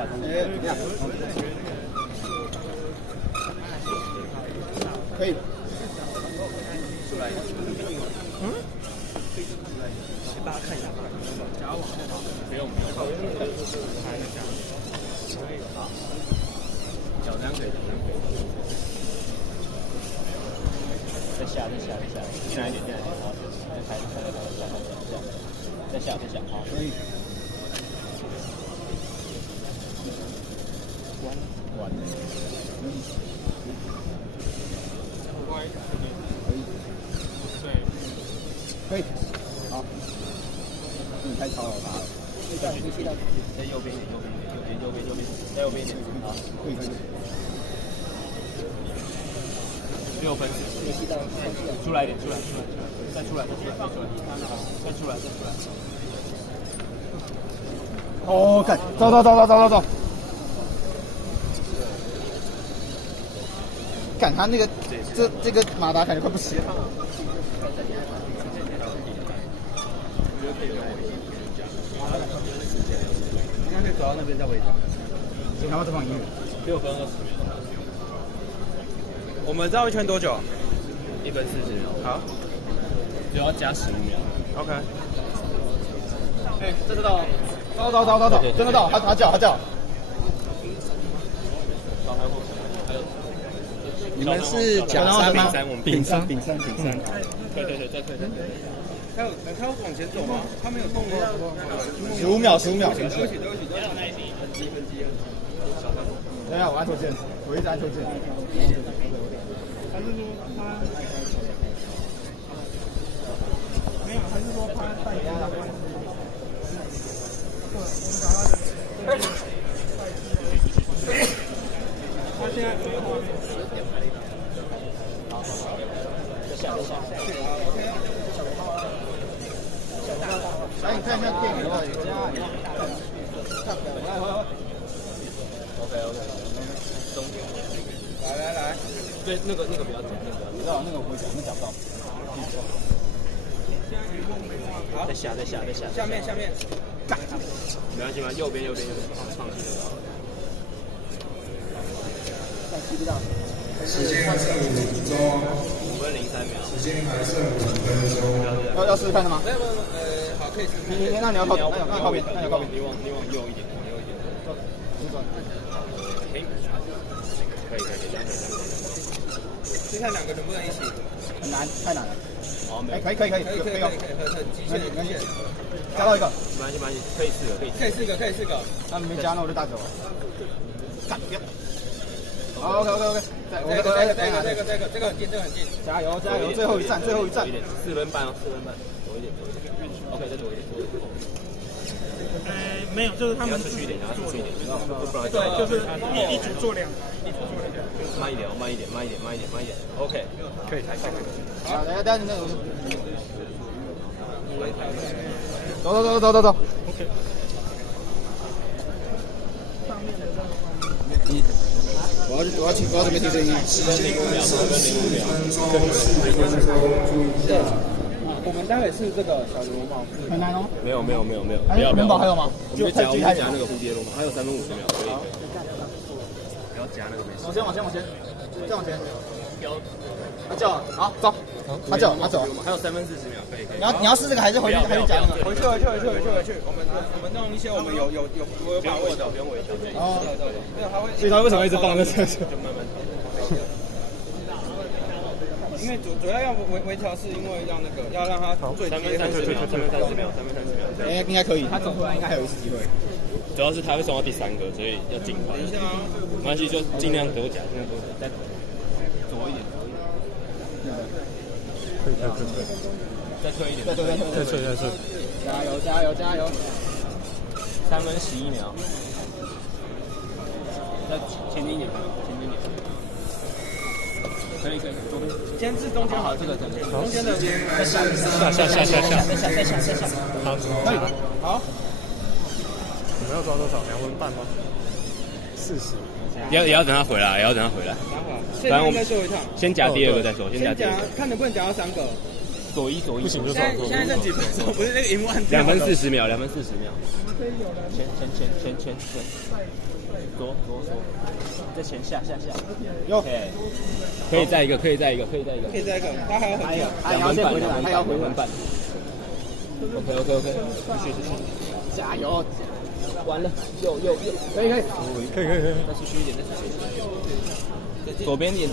下中间。可以。出来。大家看一下，夹往后吗？不用，不用。好，脚这样可以，再下，进来一点，好，再开，再下，好，可以。完。可以。好。你太超了他了。在右边一点，在右边一点，好，可以。6分40，出来一点，再出来。哦，看，走。看他那个，这个马达感觉快不行了。应该可以走到那边再回家。请他们这放音乐。6分20秒。我们绕一圈多久？1分40秒。好，就要加15秒。OK。这个到，走，真的到，他叫。你们是甲3吗？我们丙3。对，再退。他有往前走吗？他没有动吗？15秒。对不起。等一下，我按错键，我一直按错键。还是说他没有？还是说他带压的关系？他现在没有画面。好，再下。来，你看一下电影到底。OK， 中间。来。对，那个比较紧，知道那个我会讲，那讲不到。好，再下。下面。没关系吗？右边，放弃就好了。时间还剩5分钟，5分03秒。时间还剩5分钟。要试试看的吗？没有，好，可以试。那你要靠边，你往右一点，可以，这样可以。先看2个能不能一起？很难，太难了。好，没有。可以，很极限。加到一个。没关系，可以4个。那没加，那我就大走了。干掉。好 ，OK。这个很近。加油！最后一站。4分半，多一点。OK， 再多一点。没有，就是他们要出去一点，对，就是一组做2，慢一点。OK， 可以抬。好，等下那个。走。OK。我要这边听声音。我们待会是这个小螺帽，很难哦。没有。元宝还有吗？我们夹那个蝴蝶螺帽，还有3分50秒，可以。不要夹那个没事。往前，再往前。他叫，好走。他叫，还有3分40秒，可以。你要试这个还是回去夹那个？回去。我们弄一些我们有把握的，不用微调。哦。所以他为什么一直放在这？就慢慢调。因为主要要微调，是因为要让它最3分30秒。应该可以，他走回来应该还有一次机会。主要是他会送到第3个，所以要尽快。没关系，就尽量多夹，再左一点。可以。再退一点。再退。加油！3分11秒。再前进一点。可以，左边。先至中间好，这个中间的再下。好，可以。好。我们要抓多少？2分半吗？40。也要等他回来，等会儿。反正我们先夹第2个再说，先夹，看能不能夹到3个。左一，不行就走。现在剩几分钟？不是那个荧幕按掉。2分40秒，2分40秒。前，左，再前下。有，可以再一个。他还要2分半，他要回2分半。OK，继续，加油！完了，又，可以，再继续一点。左边一点，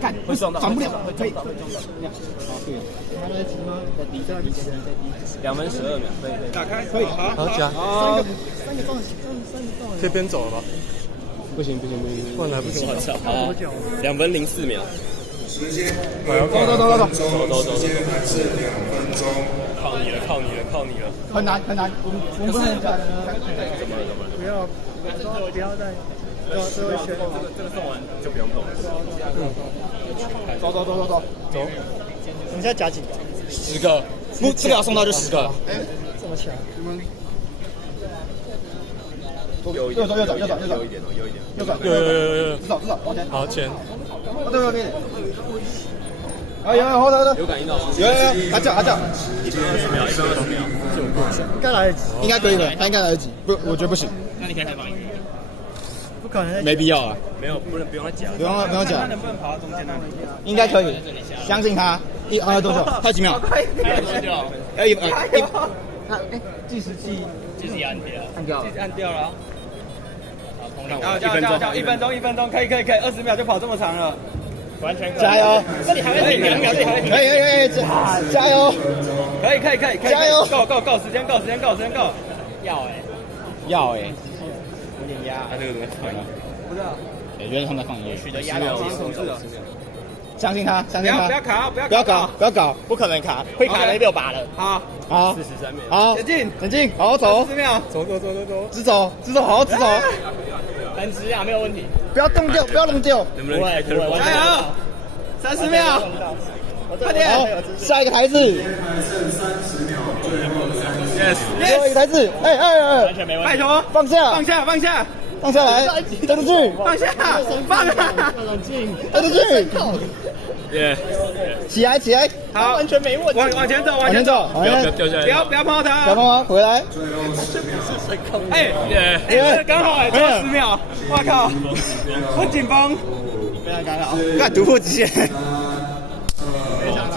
干，会撞到，转不了，可以。好，对，再低，2分12秒，可以，打开，可以，好加，三个放，可以边走了吧？不行，不然来不及。好，2分04秒。走。是2分钟。靠你了。很难，我们不能加。不要再，最后一圈。这个送完就不用动了。走。我们现在加几个10个，这个要送到就10个。这么强？右转，至少往前。好前。对。有，好的。有感应到吗？有，他叫。1分20秒，应该来得及，应该可以的，他应该来得及。不，我觉得不行。那你可以开放音乐。不可能。没必要啊。没有，不用他讲。不用讲。他能不能跑到中间呢？应该可以，相信他。要多久？还有几秒？还有多久？要1分。计时器按掉了。叫，1分钟，可以，20秒就跑这么长了。完全加油！这里还会2秒，这里还会。可以，加油！可以，加油！够，时间够。要有点压。他这个怎么放？不知道。原来他们在放音乐。取得压到控制了。相信他。不要卡，不要搞，不可能卡，会卡的6把了。好，43秒。好，冷静，好好走。40秒。走。直走，好好直走。很直啊，没有问题。不要动掉，不要弄掉。能不能开？加油！30秒。快点，下一个台子。Yes。最后一个台子。完全没问题。拜托，放下。放下来，带出去。放下，冷静，带出去。起来。好，完全没问题。往前走。不要掉下来。不要碰到他。回来。刚好最后10秒。我靠，很紧绷，非常干扰，突破极限。非常好。